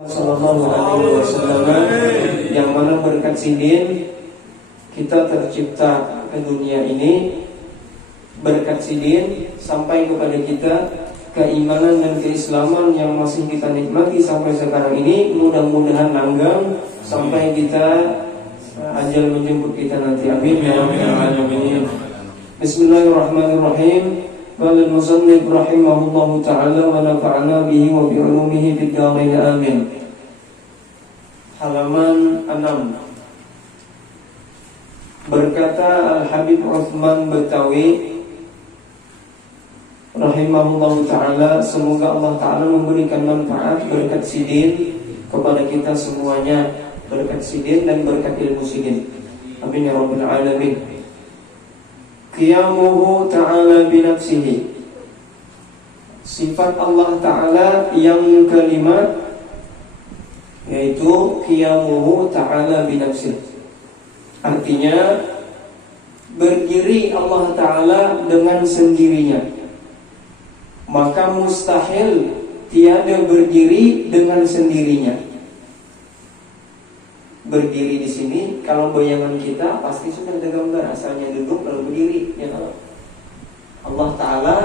Sallallahu alaihi wasallam, yang mana berkat sidin kita tercipta ke dunia ini, berkat sidin sampai kepada kita keimanan dan keislaman yang masih kita nikmati sampai sekarang ini. Mudah-mudahan langgeng sampai kita ajal menjemput kita nanti. Amin ya rabbal alamin. Bismillahirrahmanirrahim. Qala al-musannif rahimahullahu ta'ala wa nafa'ana bihi wa bi 'ulumihi fid dharain amin. Halaman 6. Berkata Al-Habib Utsman Betawi rahimahullahu ta'ala, semoga Allah ta'ala memberikan manfaat berkat sidin kepada kita semuanya, berkat sidin dan berkat ilmu sidin. Amin ya rabbal alamin. Qiyamuhu ta'ala binafsihi, sifat Allah ta'ala yang kelima, yaitu qiyamuhu ta'ala binafsihi, artinya berdiri Allah ta'ala dengan sendirinya. Maka mustahil tiada berdiri dengan sendirinya. Berdiri di sini, kalau bayangan kita pasti sudah ada gambar, asalnya duduk lalu berdiri, ya kan? Allah Ta'ala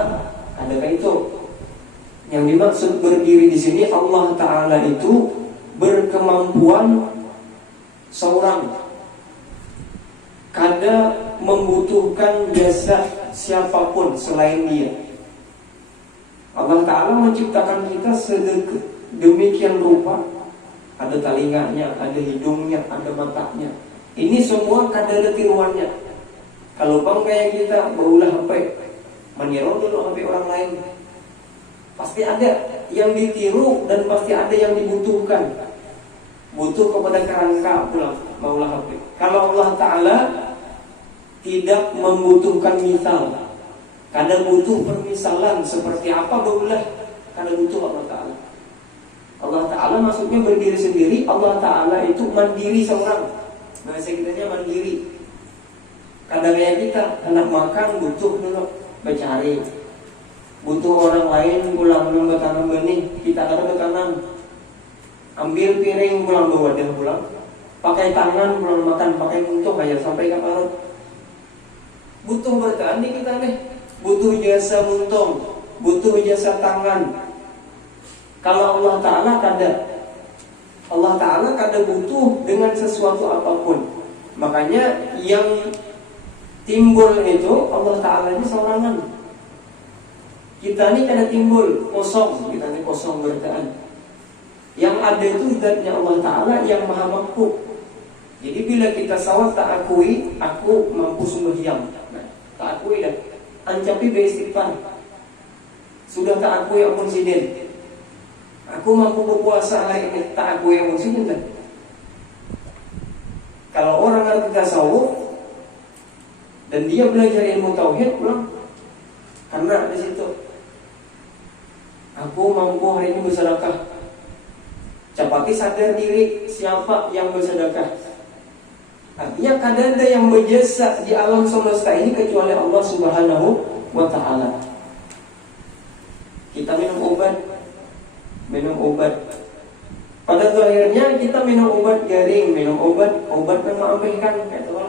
adakah itu? Yang dimaksud berdiri di sini, Allah Ta'ala itu berkemampuan seorang, kada membutuhkan jasa siapapun selain Dia. Allah Ta'ala menciptakan kita sedemikian rupa. Ada telinganya, ada hidungnya, ada matanya. Ini semua kada ada tiruannya. Kalau bang kayak kita berulah HP, meniru dulu HP orang lain, pasti ada yang ditiru dan pasti ada yang dibutuhkan. Butuh kepada kerangka pula maulah HP. Kalau Allah Ta'ala tidak membutuhkan misal, kada butuh permisalan seperti apa berulah, kada butuh Allah Ta'ala. Allah Ta'ala maksudnya berdiri sendiri. Allah Ta'ala itu mandiri seorang. Bahasa kitanya mandiri. Kadang kayak kita hendak makan butuh dulu bercari, butuh orang lain pulang bertanam benih, kita kada bertanam. Ambil piring pulang, bawa wadah pulang, pakai tangan pulang makan, pakai muntuk aja sampai ke parut. Butuh bertani kita nih, butuh jasa muntung, butuh jasa tangan. Kalau Allah Ta'ala kada, Allah Ta'ala kada butuh dengan sesuatu apapun. Makanya yang timbul itu Allah Ta'ala ini seorangan. Kita ini kada timbul, kosong. Kita ini kosong bertaan. Yang ada itu zatnya Allah Ta'ala yang maha mampu. Jadi bila kita sawat tak akui, aku mampu sembahyang, nah, tak akui dah, ancapi beristighfar. Sudah tak akui ampun sidin, aku mampu berpuasa hari ini, tak aku yang muslim dah. Kalau orang ngerti tasawuf dan dia belajar ilmu tauhid pulang, karena di situ aku mampu hari ini bersedekah. Capati sadar diri siapa yang bersedekah. Artinya kadang ada yang berjasa di alam semesta ini kecuali Allah Subhanahu wa Ta'ala. Kita minum obat. Pada akhirnya kita minum obat garing, minum obat memaafkan, gitu.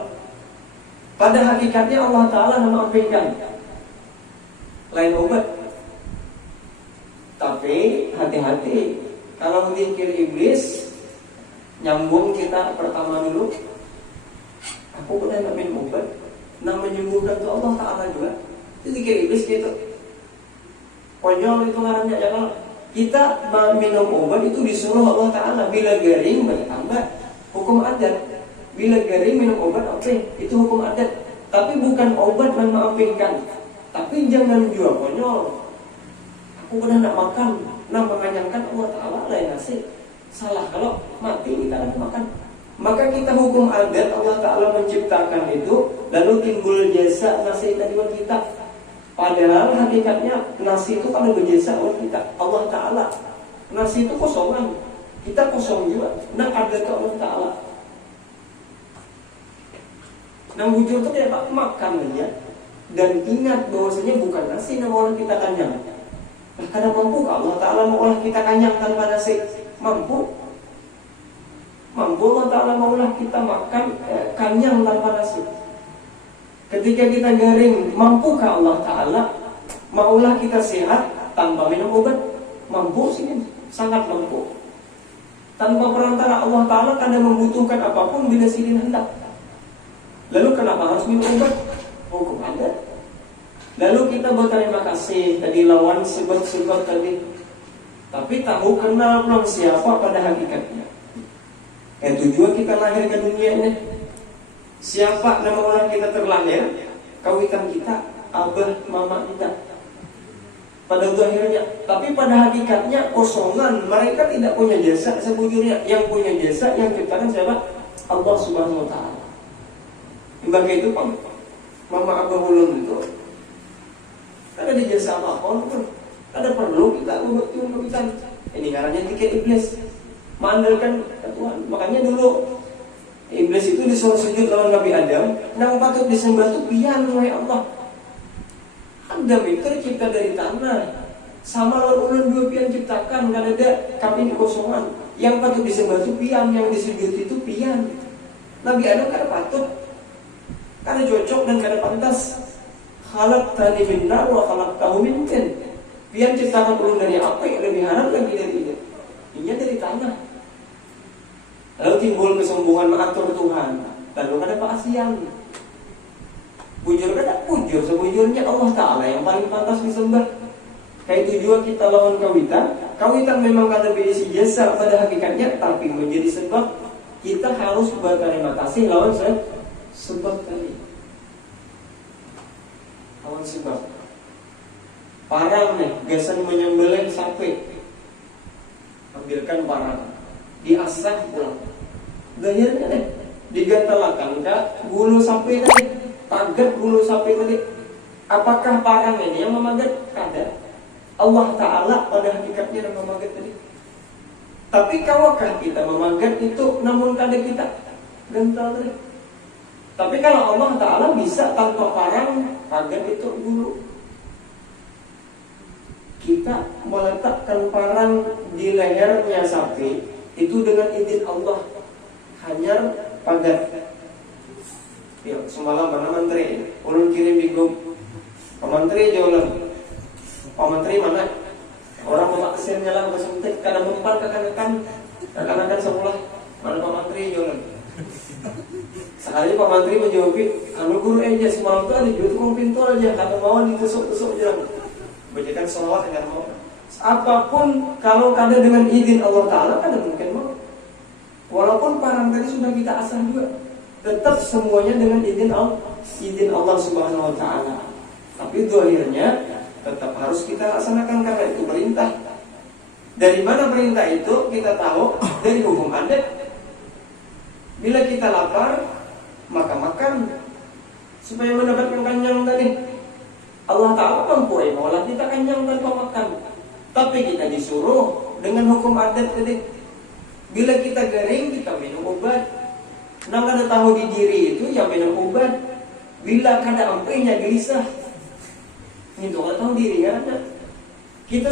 Pada hakikatnya Allah Ta'ala memaafkan, lain obat. Tapi hati-hati, kalau zikir iblis nyambung kita pertama dulu. Aku pernah nak minum obat, nak menyembuhkan itu Allah Ta'ala juga. Itu zikir iblis gitu. Konyol itu ngarannya, ya kalau kita minum obat itu disuruh Allah Ta'ala. Bila garing bertambah, hukum adat. Bila garing minum obat, oke, itu hukum adat. Tapi bukan obat memaafkan. Tapi jangan jual konyol. Aku pernah nak makan, nak menganyangkan Allah Ta'ala lain nasi. Salah kalau mati kita nak makan. Maka kita hukum adat, Allah Ta'ala menciptakan itu, lalu timbul jasa nasi tadi buat kita. Padahal hakikatnya nasi itu kalau berjasa oleh kita, Allah Ta'ala. Nasi itu kosongan, kita kosong juga. Nah ada ke Allah Ta'ala. Nah wujud itu kayak makan aja. Dan ingat bahwasanya bukan nasi yang mau kita kenyang. Nah kadang mampu Allah Ta'ala mau olah kita kenyang tanpa nasi? Mampu. Mampu Allah Ta'ala maulah kita makan kanyang tanpa nasi. Ketika kita garing, mampukah Allah Ta'ala maulah kita sehat tanpa minum obat? Mampu sini, sangat mampu. Tanpa perantara Allah Ta'ala kadang membutuhkan apapun bila sidin hendak. Lalu kenapa harus minum obat? Hukum ada. Lalu kita berterima kasih tadi lawan sebab-sebab tadi. Tapi tahu kenal belum siapa pada hakikatnya. Tujuan kita lahir ke dunia ini. Siapa nama orang kita terlahir? Kawitan kita, abah, mama kita. Pada zahirnya, tapi pada hakikatnya kosongan. Mereka tidak punya jasa sebujurnya. Yang punya jasa yang ciptakan siapa? Allah Subhanahu Wa Taala. Bagi itu Pak, mama abah ulun itu ada di jasa apa pun, ada perlu kita betul kita. Ini caranya tiket iblis, mengandalkan Tuhan. Makanya dulu iblis itu disuruh sujud lawan Nabi Adam. Nang patut disembah itu pian wahai Allah. Adam itu tercipta dari tanah. Sama lawan ulun dua pian ciptakan. Kan ada kami kosongan. Yang patut disembah itu pian, yang disujud itu pian. Nabi Adam kan patut, karena cocok dan karena pantas. Khalaqtani min nar wa khalaqtahu min tin. Pian ciptakan ulun dari apa yang lebih haram lagi dari dia. Ini dari tanah. Lalu timbul kesombongan mengatur Tuhan. Lalu ada keasian. Bujur kan tak bujur. Sebujurnya Allah Ta'ala yang paling pantas disembah. Kayak tujuan kita lawan kawitan. Kawitan memang kada berisi jasa pada hakikatnya. Tapi menjadi sebab kita harus berterima kasih lawan sebab tadi. Lawan sebab. Parang nih, gasan menyembelih sapi. Ambilkan parang. Diasah pulang. Gayanya deh, digantalakan kak bulu sapi tadi, tagat bulu sapi tadi. Apakah parang ini yang memagat? Kada. Allah Ta'ala pada hakikatnya yang memagat tadi. Tapi kawakah kita memagat itu namun kada kita gental tadi. Tapi kalau Allah Ta'ala bisa tanpa parang, tagat itu bulu. Kita meletakkan parang di lehernya sapi itu dengan izin Allah, hanya pagar. Ya, semalam mana menteri, ulun kirim di grup. Pak Menteri jauh. Pak Menteri mana? Orang mau kesennya lah bersentik, kadang mempan rekan-rekan sekolah. Mana Pak Menteri jauh. Sekali Pak Menteri menjawab, anu guru aja semalam tu ada jual tukang pintu aja, kata mau ditusuk-tusuk jalan. Bacakan sholawat dengan mau. Apapun kalau kada dengan izin Allah Ta'ala kada mungkin mau. Walaupun parang tadi sudah kita asah juga, tetap semuanya dengan izin Allah Subhanahu Wa Ta'ala. Tapi zahirnya tetap harus kita laksanakan karena itu perintah. Dari mana perintah itu kita tahu dari hukum adat. Bila kita lapar maka makan supaya mendapatkan kenyang tadi. Allah Ta'ala mampu maulah kita kenyang tanpa makan. Tapi kita disuruh dengan hukum adat tadi. Bila kita garing, kita minum obat. Nang kada tahu di diri itu, ya minum obat. Bila kada ampenya gelisah, itu kada tahu diri kan? Kita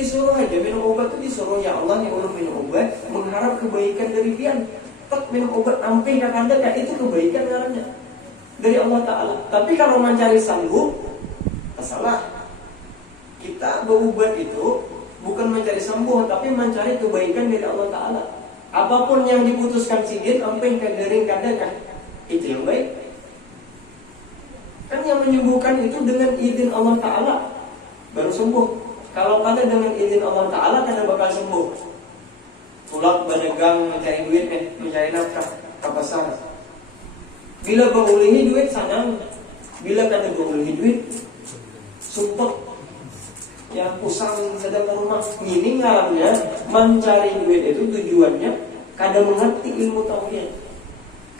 disuruh aja minum obat itu disuruh ya Allah yang ulun minum obat, mengharap kebaikan dari pian. Tak minum obat ampe kakanda kan itu kebaikan ngarannya dari Allah Ta'ala. Tapi kalau mencari sanggup, salah. Kita berobat itu bukan mencari sembuh, tapi mencari kebaikan dari Allah Ta'ala. Apapun yang diputuskan sidin, sampai kadaring kadakan, itu yang baik. Kan yang menyembuhkan itu dengan izin Allah Ta'ala baru sembuh. Kalau kada dengan izin Allah Ta'ala, kada bakal sembuh. Tulak berdagang mencari duit, mencari nafkah ke pasar. Bila berulihi duit sanang, bila kada berulihi duit sumpah yang pusang sedang rumah. Ini ngalamnya mencari duit itu tujuannya kada mengerti ilmu tauhid.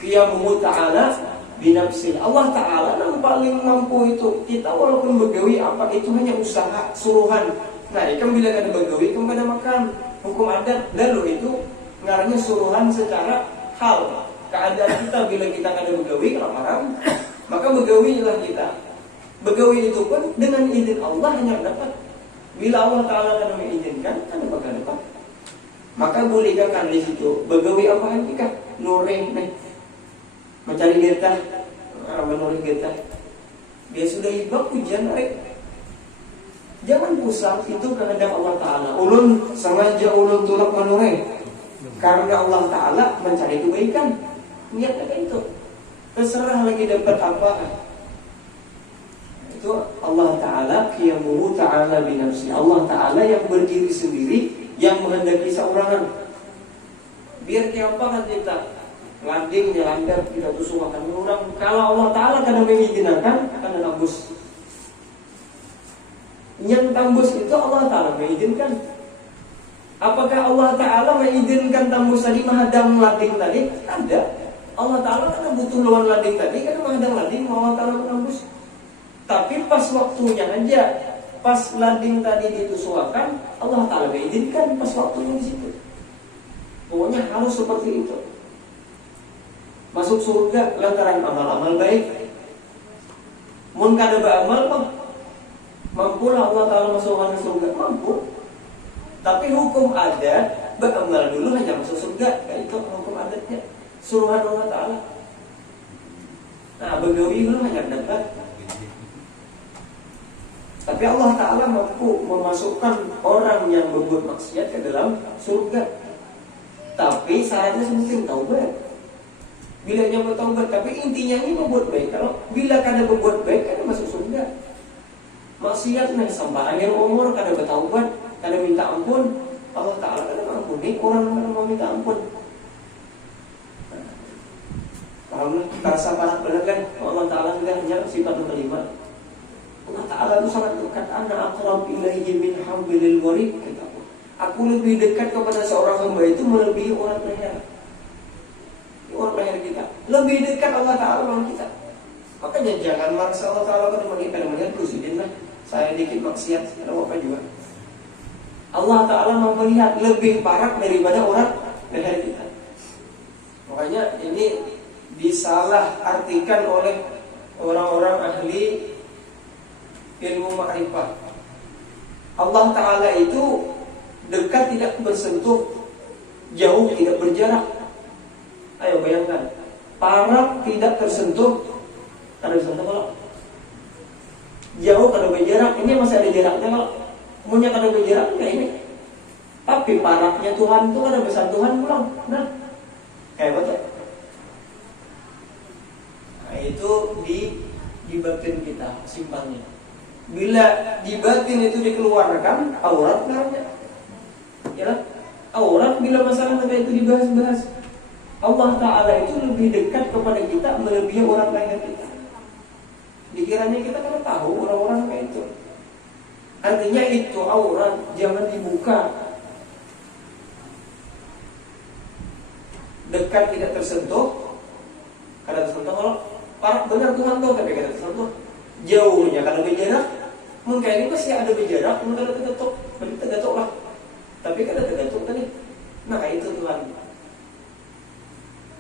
Qiyamu ta'ala binafsi. Allah Ta'ala yang paling mampu itu. Kita walaupun begawi apa itu hanya usaha suruhan. Nah ikan bila kada begawi ikan kada makan. Hukum adat lalu itu ngaranya suruhan secara hal. Keadaan kita bila kita kada begawi kelaparan, maka begawilah kita. Begawi itu pun dengan izin Allah hanya dapat. Bila Allah Ta'ala akan mengizinkan, kan bakal dapat. Maka boleh kan di situ begawi apa kah? Noreng nih. Mencari getah, menurut getah. Dia sudah ibak hujan rek. Jangan pusat, itu kehendak Allah Ta'ala. Ulun sengaja ulun tulak menureng karena Allah Ta'ala mencari kebaikan. Niatnya kayak itu. Terserah lagi dapat apa. Itu Allah Ta'ala qiyamuhu ta'ala binafsi. Allah Ta'ala yang berdiri sendiri, yang menghendaki seorangan. Biar kayak apa kan kita landing, nyelandar, kita tusuk akan orang. Kalau Allah Ta'ala kadang mengizinkan, akan tembus. Yang tembus itu Allah Ta'ala mengizinkan. Apakah Allah Ta'ala mengizinkan tembus tadi menghadang landing tadi? Ada. Allah Ta'ala kan butuh lawan landing tadi, kan menghadang landing, Allah Ta'ala menembus. Tapi pas waktunya aja, pas landing tadi ditusuakan, Allah Ta'ala mengizinkan pas waktunya di situ. Pokoknya harus seperti itu. Masuk surga lantaran amal-amal baik. Mun kada beramal mah mampu lah Allah Ta'ala masukkan ke surga, mampu. Tapi hukum adat beramal dulu hanya masuk surga. Itu hukum adatnya, suruhan Allah Ta'ala. Nah, begawi dulu hanya dapat. Tapi Allah Ta'ala mampu memasukkan orang yang berbuat maksiat ke dalam surga. Tapi syaratnya penting taubat. Bila yang bertaubat, tapi intinya ini membuat baik. Kalau bila kada berbuat baik, kada masuk surga. Maksiat nih sampai akhir umur kada bertaubat, kada minta ampun, Allah Ta'ala kada mengampuni orang yang mau minta ampun. Pahamlah, terasa parah benar kan? Allah Ta'ala sudah hanya sifat kelima. Allah Ta'ala itu sangat dekat. Ana aqrab ilaihi min hablil warid. Aku lebih dekat kepada seorang hamba itu melebihi orang leher. Orang leher kita lebih dekat Allah Ta'ala dengan kita. Makanya jangan maksa Allah Ta'ala pada melihat presiden lah. Saya dikit maksiat, ada apa juga. Allah Ta'ala mau melihat lebih parah daripada orang leher kita. Makanya ini disalah artikan oleh orang-orang ahli ilmu ma'rifat. Allah Ta'ala itu dekat tidak bersentuh, jauh tidak berjarak. Ayo bayangkan, parah tidak tersentuh, kada tersentuh kalau jauh kada berjarak. Ini masih ada jaraknya kalau punya kada berjarak enggak ini. Tapi parahnya Tuhan itu kada bersentuhan pulang. Nah, kayak apa? Nah, itu di batin kita simpannya. Bila di batin itu dikeluarkan, aurat namanya. Ya, aurat bila masalah itu dibahas-bahas. Allah Ta'ala itu lebih dekat kepada kita melebihi orang lain kita. Dikiranya kita kan tahu orang-orang kayak itu. Artinya itu aurat jangan dibuka. Dekat tidak tersentuh. Kada tersentuh kalau parah benar Tuhan tahu tapi kada tersentuh. Jauhnya kada berjarak. Mungkin ini pasti ada berjarak, mungkin ada tergetuk. Berarti tergetuk lah. Tapi kada tergetuk tadi. Nah itu Tuhan.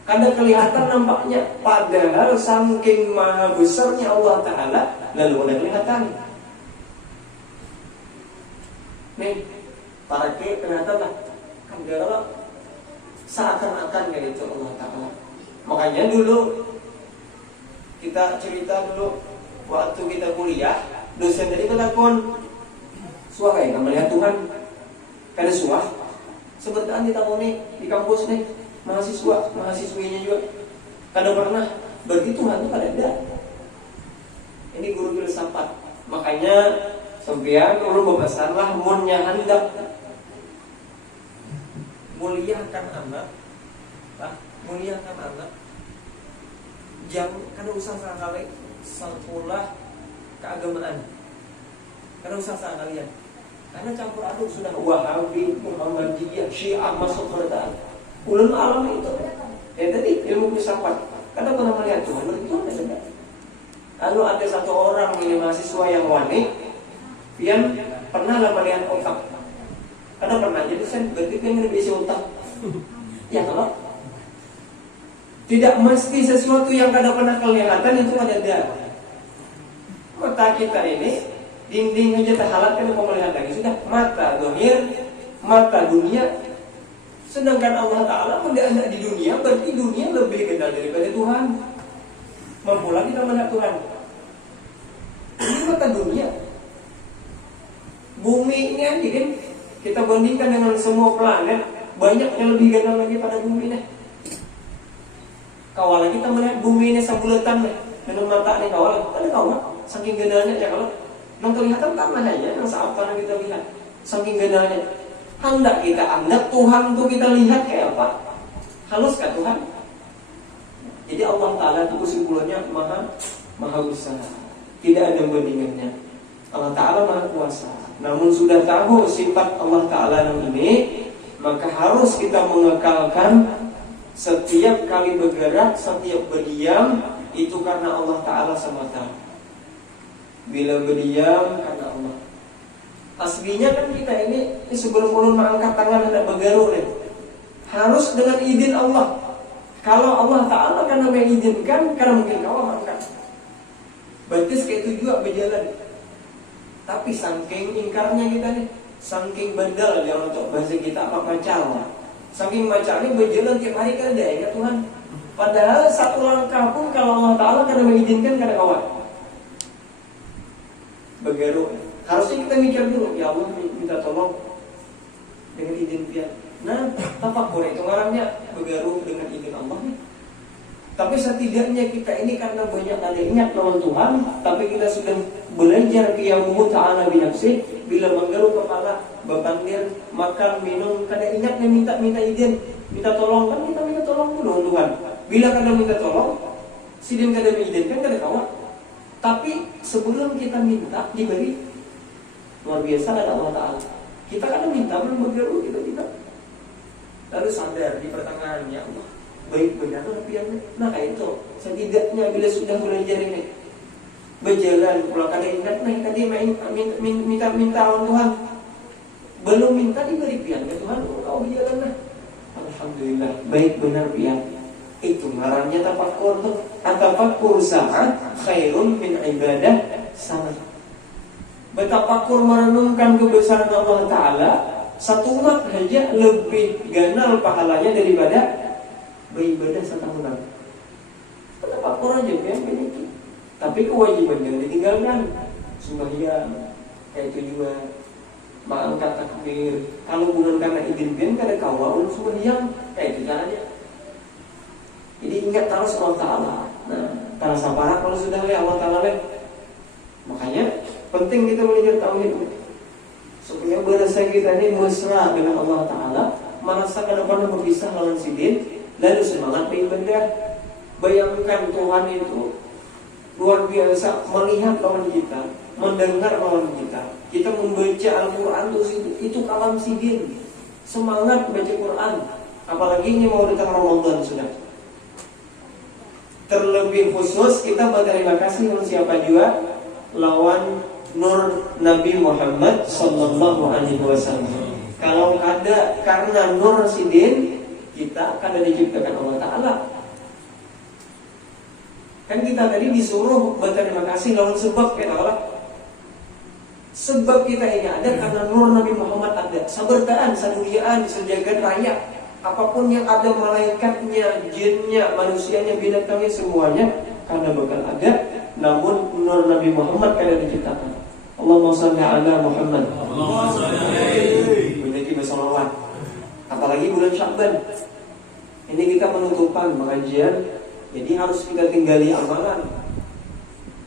Kada kelihatan nampaknya, padahal saking maha besarnya Allah Ta'ala, lalu ada kelihatan. Nih, para kelihatan lah. Kada seakan-akan kayak itu Allah Ta'ala. Makanya dulu kita cerita dulu waktu kita kuliah, dosen tadi ketakon, suara ya, melihat Tuhan, kada suah. Sebenarnya di tamu nih di kampus nih. Mahasiswinya juga kada pernah. Berarti Tuhan itu kada ada. Ini guru filsafat. Makanya sampean ulun membesarlah munnya hendak muliakan anak. Muliakan anak. Jangan kada usah sekali sekolah keagamaan. Kada usah sekalian. Karena campur aduk sudah Wahabi, Muhammadiyah, Syiah masuk kerajaan. Ulun alam itu. Ya tadi ilmu filsafat. Kada pernah melihat Tuhan itu ada. Lalu ada satu orang ini mahasiswa yang wani, yang pernah lah melihat otak. Kada pernah jadi sen berarti pengen lebih otak. Ya kalau tidak mesti sesuatu yang kada pernah kelihatan itu ada. Mata kita ini dinding aja terhalat kan mau melihat lagi sudah mata dohir, mata dunia. Sedangkan Allah Ta'ala melihat di dunia, berarti dunia lebih kenal daripada Tuhan. Mampu lagi kita melihat Tuhan. Ini mata dunia. Bumi ini aja kan, kita bandingkan dengan semua planet, banyak yang lebih kenal lagi pada bumi ini. Kawal kita melihat bumi ini sabulatan dengan mata ini kawal, ada kawal, saking genalnya ya kalau yang kelihatan tanah aja, yang seapa kita lihat, saking genalnya. Hendak kita anggap Tuhan tuh kita lihat kayak apa? Halus kan Tuhan? Jadi Allah Ta'ala itu kesimpulannya maha besar, tidak ada bandingannya. Allah Ta'ala maha kuasa. Namun sudah tahu sifat Allah Ta'ala yang ini, maka harus kita mengekalkan setiap kali bergerak, setiap berdiam itu karena Allah Ta'ala semata. Bila berdiam karena Allah. Aslinya kan kita ini sebelum ulun mengangkat tangan hendak bergaru nih, harus dengan izin Allah. Kalau Allah Ta'ala karena mengizinkan, karena mungkin kau angkat. Berarti kayak itu juga berjalan. Tapi saking ingkarnya kita nih, saking bandel yang untuk bahasa kita apa macal. Saking macalnya berjalan tiap hari kerja ya Tuhan. Padahal satu langkah pun kalau Allah Ta'ala karena mengizinkan karena kawan bergaru. Harusnya kita mikir dulu, ya Allah minta tolong dengan izin dia. Nah, tafakur itu ngarannya bergaru dengan izin Allah nih. Tapi setidaknya kita ini karena banyak ada ingat lawan Tuhan, tapi kita sudah belajar qiyamuhu ta'ala binafsi. Bila menggaru kepala, berpandir, makan, minum, kada ingatnya minta izin, minta tolong, kan kita minta tolong dulu Tuhan. Bila kada minta tolong, sidin kada mengizinkan, kada kawan. Tapi sebelum kita minta diberi. Luar biasa ada Allah Ta'ala. Kita kadang minta belum bergerak kita. Lalu sadar di pertengahan, ya Allah, baik benar tapi yang nah itu setidaknya bila sudah belajar ini berjalan pulang kada ingat nih tadi minta lawan Tuhan, belum minta diberi pian ya Tuhan, kau berjalan lah. Alhamdulillah baik benar pian. Itu ngarannya tafakkur tuh. Tafakkur saat khairun min ibadah sangat. Bertafakur merenungkan kebesaran Allah Ta'ala, satu umat saja lebih ganal pahalanya daripada beribadah setahunan. Bertafakur aja yang memiliki. Tapi kewajiban yang ditinggalkan, sembahyang, kayak itu juga mengangkat takbir. Kalau bukan karena izin kan kada kawal sembahyang, kayak itu caranya. Jadi ingat terus Allah Ta'ala. Nah, karena sabar kalau sudah lihat Allah Ta'ala lihat. Makanya penting kita belajar tauhid supaya berasa kita ini mesra dengan Allah Ta'ala, merasa kada pernah berpisah lawan sidin, lalu semangat beribadah. Bayangkan Tuhan itu luar biasa melihat lawan kita, mendengar lawan kita. Kita membaca Al-Quran itu kalam sidin, semangat baca Quran. Apalagi ini mau datang Ramadan sudah. Terlebih khusus kita berterima kasih kepada siapa juga lawan Nur Nabi Muhammad Sallallahu Alaihi Wasallam. Kalau ada karena Nur Sidin, kita akan diciptakan Allah Ta'ala. Kan kita tadi disuruh berterima kasih lawan sebab kita Allah. Sebab kita ini ada karena Nur Nabi Muhammad ada. Sabertaan, saduliaan, sejagat raya. Apapun yang ada, malaikatnya, jinnya, manusianya, binatangnya, semuanya karena bakal ada. Namun Nur Nabi Muhammad kada diciptakan. Allahumma shalli ala Muhammad. Allahumma shalli. Memiliki bersolawat. Apalagi bulan Sya'ban. Ini kita penutupan pengajian. Jadi harus kita tinggali amalan.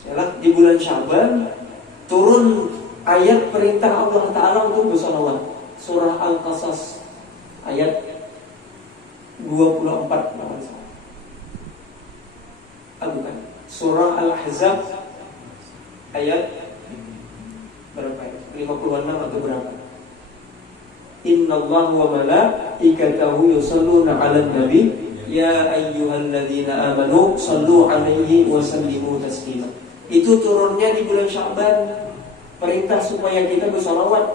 Yalah, di bulan Sya'ban turun ayat perintah Allah Ta'ala untuk bersolawat. Surah Al-Qasas ayat 24. Bukan. Surah Al-Ahzab ayat berapa? 56 atau berapa? Innallaha wa malaikatahu yusholluna 'alan nabi ya ayyuhalladzina amanu shallu 'alaihi wa sallimu taslima. Itu turunnya di bulan Sya'ban. Perintah supaya kita bersolawat.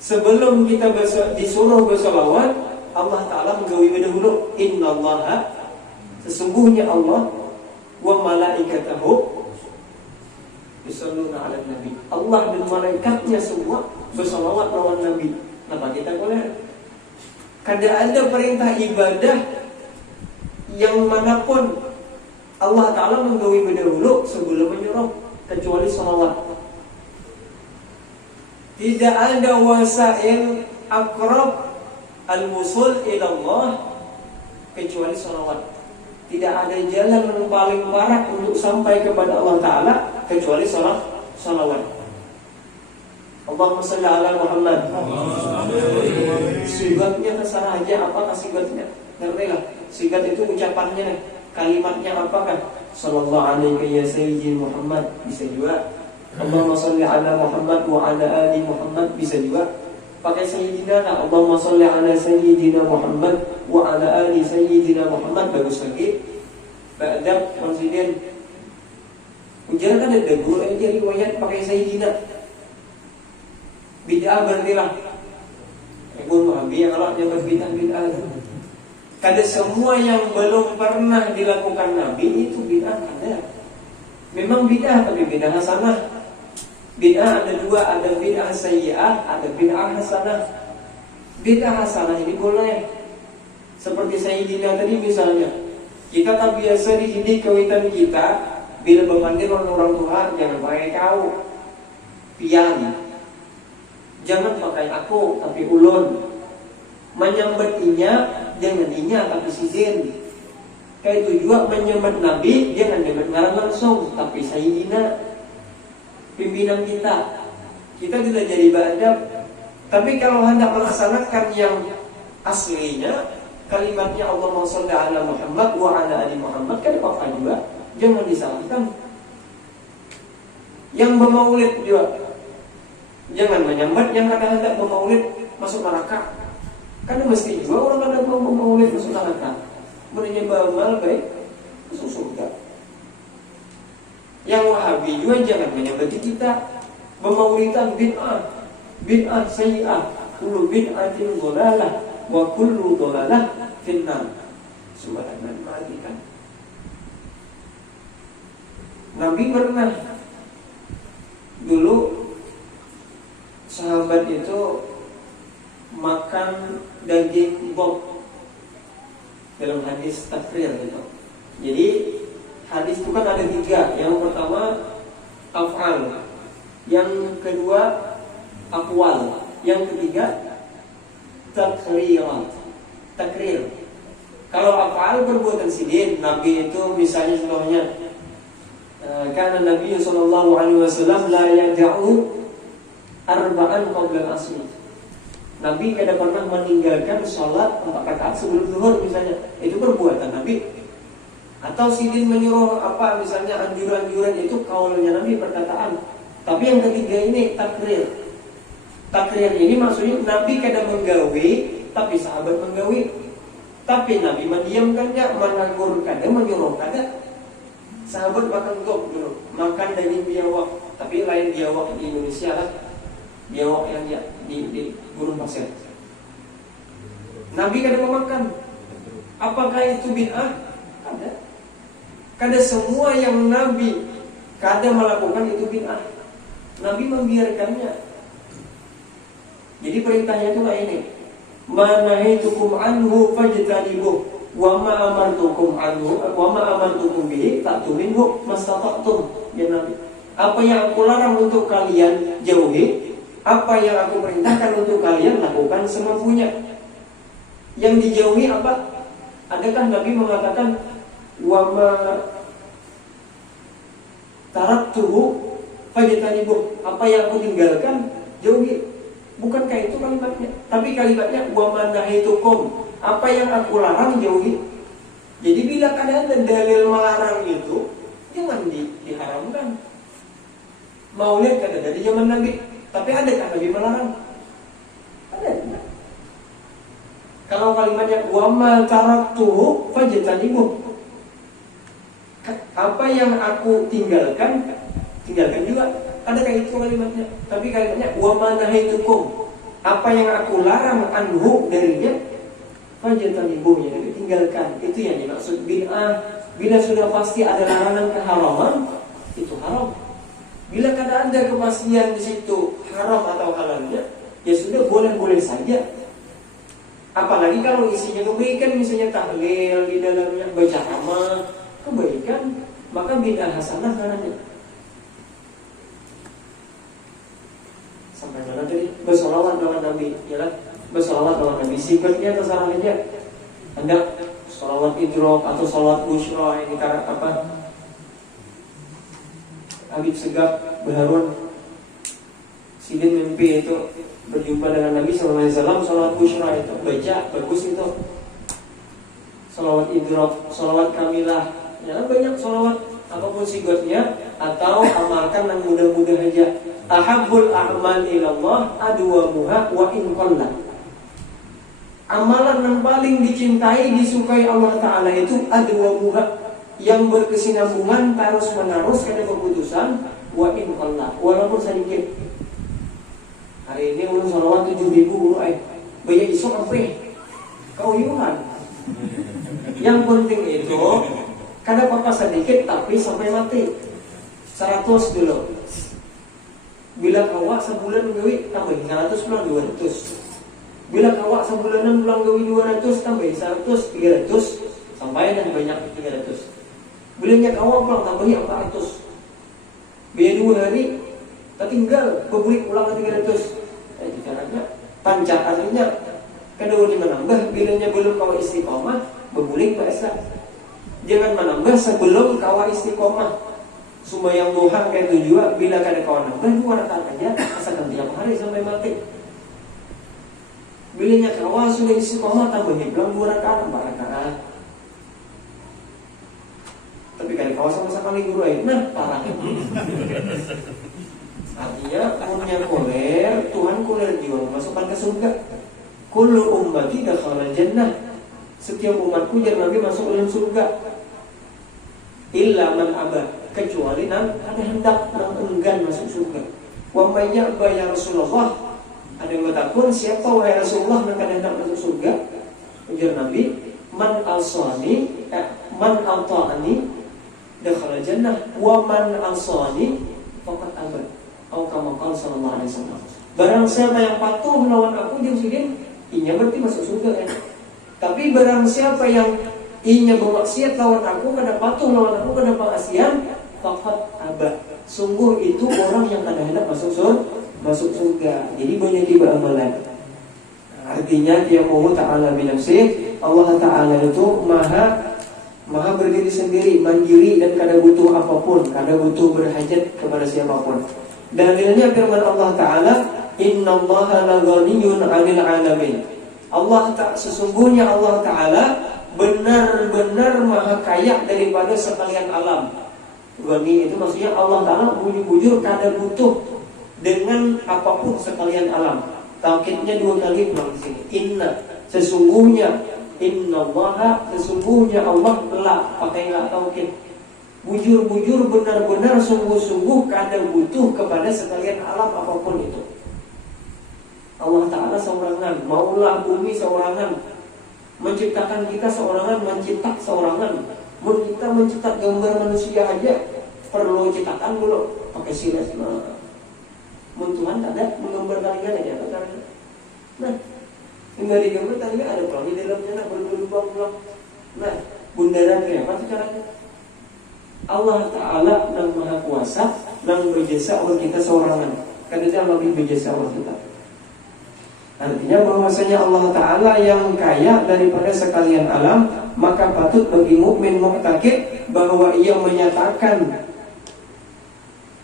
Sebelum kita disuruh bersolawat, Allah Ta'ala menggawi dahulu. Innallaha, sesungguhnya Allah, wa malaikatahu yusholluna 'alan nabi. Allah dan malaikatnya semua bersolawat lawan Nabi. Kenapa kita boleh? Kada ada perintah ibadah yang manapun Allah Ta'ala menggawi berdahulu sebelum menyuruh, kecuali salawat. Tidak ada wasail aqrab al-wusul ila Allah kecuali salawat. Tidak ada jalan yang paling parah untuk sampai kepada Allah Ta'ala kecuali salawat. Allahumma salli ala Muhammad. Sigatnya terserah aja, apakah sigatnya? Ngertilah, sigat itu ucapannya, kalimatnya apakah? Sallallahu alaihi ya sayyidi Muhammad, bisa juga. Allahumma salli ala Muhammad wa ala ali Muhammad, bisa juga. Pakai sayyidina, Allahumma salli ala sayyidina Muhammad wa ala ali sayyidina Muhammad, bagus lagi. Ba'dab konsidin. Ujar kan ada dua aja riwayat pakai sayyidina. Bid'ah berartilah. Ibnu Wahabi kalau yang berbid'ah. Kada semua yang belum pernah dilakukan Nabi itu bid'ah ada. Memang bid'ah tapi bid'ah hasanah. Bid'ah ada dua, ada bid'ah sayyi'ah, ada bid'ah hasanah. Bid'ah hasanah ini boleh. Seperti Sayyidina tadi misalnya, kita tak biasa dididik kawitan kita bila memanggil orang tua jangan pakai kau, pian. Jangan pakai aku tapi ulun. Menyambat inya jangan inya tapi sidin. Kayak itu juga menyambat Nabi jangan nyambat ngarang langsung tapi sayyidina, pimpinan kita. Kita tidak jadi beradab. Tapi kalau hendak melaksanakan yang aslinya, kalimatnya Allahumma shalli ala Muhammad wa ala ali Muhammad, kan apa juga jangan disalahkan. Yang bermaulid juga jangan menyambat yang kata hendak bermaulid masuk neraka. Karena mesti juga orang ada mau bermaulid masuk neraka. Menyembah mal baik masuk surga. Yang Wahabi juga jangan menyambat kita bermaulidan bid'ah sayyi'ah, kullu bid'atin dhalalah wa kullu dhalalah finnar. Subhanallah, perhatikan. Nabi pernah dulu sahabat itu makan daging bob dalam hadis takrir gitu. Jadi hadis itu kan ada tiga. Yang pertama af'al, yang kedua aqwal, yang ketiga takrir. Kalau af'al perbuatan sidin, Nabi itu misalnya contohnya karena Nabi sallallahu alaihi wasallam la yad'u arba'an qabla al-asr. Nabi kada pernah meninggalkan sholat 4 rakaat sebelum zuhur misalnya. Itu perbuatan Nabi. Atau sidin menyuruh apa misalnya anjuran-anjuran, itu kaulnya Nabi, perkataan. Tapi yang ketiga ini takrir. Takrir ini maksudnya Nabi kada menggawe tapi sahabat menggawe. Tapi Nabi mendiamkannya, menegur kada, menyuruh kada. Sahabat makan gok dulu, makan daging biawak, tapi lain biawak di Indonesia lah. Biawak yang di gurun pasir. Nabi kada memakan. Apakah itu bid'ah? Kada. Kada semua yang Nabi kada melakukan itu bid'ah. Nabi membiarkannya. Jadi perintahnya itu kayak ini. Manahitukum anhu fajtanibuh wa ma amartukum anhu wa ma amartukum bihi fa'tu minhu mastata'tum. Ya Nabi, apa yang aku larang untuk kalian jauhi, apa yang aku perintahkan untuk kalian lakukan semampunya. Yang dijauhi apa? Adakah Nabi mengatakan wa ma taraktuhu fajtanibuh, apa yang aku tinggalkan jauhi? Bukankah itu kalimatnya? Tapi kalimatnya wa ma nahitukum, apa yang aku larang jauhi. Jadi bila ada dalil melarang itu jangan diharamkan. Maulid kada dari zaman Nabi, tapi adakah Nabi melarang? Ada. Kalau kalimatnya wa ma taraktuhu fajtanibuh, apa yang aku tinggalkan juga. Adakah itu kalimatnya? Tapi kalimatnya wa ma nahitukum, apa yang aku larang anhu darinya fajtanibuh, yang ditinggalkan. Itu yang dimaksud bid'ah. Bila sudah pasti ada larangan keharaman, itu haram. Bila kada ada kepastian di situ haram atau halalnya, ya sudah boleh-boleh saja. Apalagi kalau isinya kebaikan, misalnya tahlil di dalamnya, baca amal kebaikan, maka bid'ah hasanah namanya. Sampai mana tadi? Bersolawat lawan Nabi, ya bersolawat lawan Nabi. Sifatnya atau salahnya? Ada solawat idrok atau solawat busyra yang kita apa? Habib Segaf Baharun Sidin mimpi itu berjumpa dengan Nabi SAW, salawat busyra itu baca, bagus itu. Salawat idrok, salawat kamilah, ya banyak salawat apapun sigotnya, atau amalkan yang mudah-mudah aja. Ahabbul a'mal ilallah adwamuha wa in qalla. Amalan yang paling dicintai, disukai Allah Ta'ala itu adwamuha, yang berkesinambungan terus menerus karena keputusan, wa in qalla, walaupun sedikit. Hari ini ulun salawat 7.000 banyak isok sampai kauyuhan. Yang penting itu kadang apa sedikit tapi sampai mati. 100 dulu. Bila kawak sebulan gawi tambah 100 pulang 200. Bila kawak sebulanan pulang gawi 200 tambah 100 300 sampai dan banyak 300. Bilanya kawak pulang tambah 400. Biaya 2 hari tertinggal bebulik pulang ke 300. Itu caranya pancat aslinya kedua ini menambah, bilanya belum kawal istiqomah bebulik biasa. Jangan menambah sebelum kawal istiqomah. Sembahyang duha kayak tujuan, bila kada kawan nambah 2 rakaat aja asalkan tiap hari sampai mati. Bilanya kawal sudah istiqomah tambahnya pulang 2 rakaat 4 rakaat. Tapi kada kawal sama-sama nih guru aja, nah parah. Artinya punya koler, Tuhan koler jiwa masukkan ke surga. Kullu ummati dakhala jannah. Setiap umatku jangan Nabi masuk dalam surga. Illa man aba, kecuali nang ada hendak nang enggan masuk surga. Wa may ya'ba ya Rasulullah. Ada yang bertakun, siapa wahai Rasulullah nang kada hendak masuk surga? Ujar Nabi, man asani, man ata'ani dakhala jannah, wa man asani faqad aba. Atau kama sallallahu alaihi wasallam. Barang siapa yang patuh melawan aku dia sidin, inya berarti masuk surga kan. Tapi barang siapa yang inya bermaksiat lawan aku, kada patuh lawan aku, kada pengasihan, faqad aba. Sungguh itu orang yang kada hendak masuk surga. Jadi banyak tiba amalan. Artinya dia mau ta'ala binafsih, Allah Ta'ala itu maha berdiri sendiri, mandiri dan kada butuh apapun, kada butuh berhajat kepada siapapun. Dalilnya firman Allah Ta'ala, innallaha laghaniyun 'anil 'alamin. Sesungguhnya Allah Ta'ala benar-benar maha kaya daripada sekalian alam. Ghani itu maksudnya Allah Ta'ala bujur-bujur kada butuh dengan apapun sekalian alam. Taukidnya 2 kali di sini. Inna, sesungguhnya, innallaha, sesungguhnya Allah la, pakai la taukid. Bujur-bujur benar-benar sungguh-sungguh kada butuh kepada sekalian alam apapun itu. Allah Ta'ala seorangan, maulah bumi seorangan, menciptakan kita seorangan, menciptak seorangan. Kita mencetak gambar manusia aja perlu cetakan dulu pakai silas. Tuhan tak ada menggambar kalian aja apa caranya? Nah, tinggal digambar tadi ada pelang di dalamnya, berlubang-lubang. Nah, bundaran apa itu caranya? Allah Ta'ala yang maha kuasa, yang berjasa oleh kita seorangan. Karena dia lebih berjasa oleh kita. Artinya bahwasanya Allah Ta'ala yang kaya daripada sekalian alam, maka patut bagi mukmin mu'taqid bahwa ia menyatakan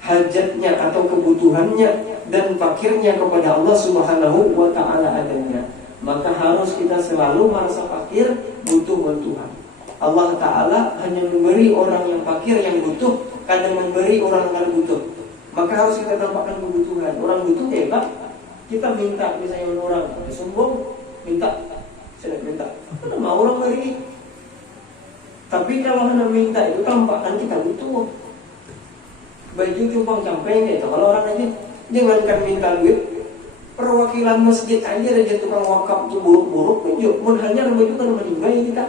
hajatnya atau kebutuhannya dan fakirnya kepada Allah Subhanahu wa Ta'ala adanya. Maka harus kita selalu merasa fakir, butuh bantuan. Allah Ta'ala hanya memberi orang yang fakir, yang butuh, kadang memberi orang yang butuh. Maka harus kita tampakkan kebutuhan. Orang butuh hebat, kita minta misalnya orang sombong, minta, saya minta. Karena mau orang beri. Tapi kalau hanya minta itu tampakkan kita butuh. Baju cupang campeng itu. Kalau orang aja jangankan minta duit, perwakilan masjid aja ada tukang wakaf itu buruk-buruk, tunjuk. Hanya baju kan meninggal kita.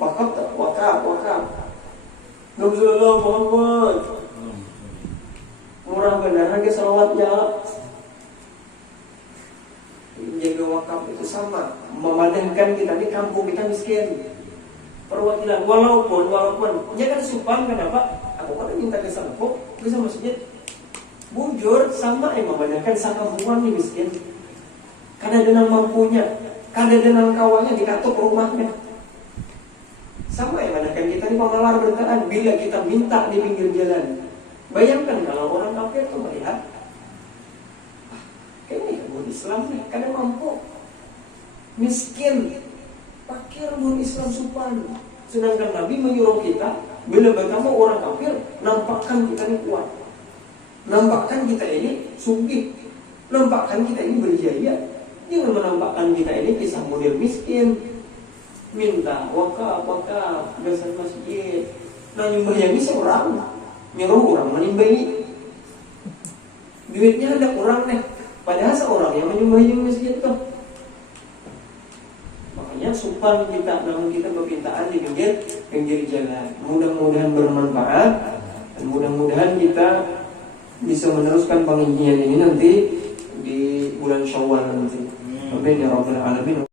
Wakaf tak? Wakaf. Nabi Muhammad. Murah benar harga salawatnya. Menjaga wakaf itu sama, memadamkan kita di kampung kita miskin. Perwakilan walaupun dia kan supan, kenapa? Aku kan minta ke sana kok bisa masjid. Bujur sama memadamkan sakampungan nih miskin. Karena dengan mampunya, karena dengan kawannya dikatuk rumahnya. Sama memadamkan kita ini pengalar bertahan bila kita minta di pinggir jalan. Bayangkan kalau orang kafir itu melihat, kayaknya bukan Islam nih, karena mampu, miskin, fakir bukan Islam supan. Sedangkan Nabi menyuruh kita, bila bertemu orang kafir, nampakkan kita ini kuat, nampakkan kita ini sugih, nampakkan kita ini berjaya. Jangan menampakkan kita ini kisah model miskin, minta wakaf, besar masjid. Nah nyumbang seorang, nyuruh orang menimbangi. Duitnya ada orang nih, padahal seorang yang menyembahnya masjid tuh. Makanya supan kita, namun kita berpintaan di pinggir jalan. Mudah-mudahan bermanfaat dan mudah-mudahan kita bisa meneruskan pengajian ini nanti di bulan Syawal nanti. Amin ya rabbal alamin.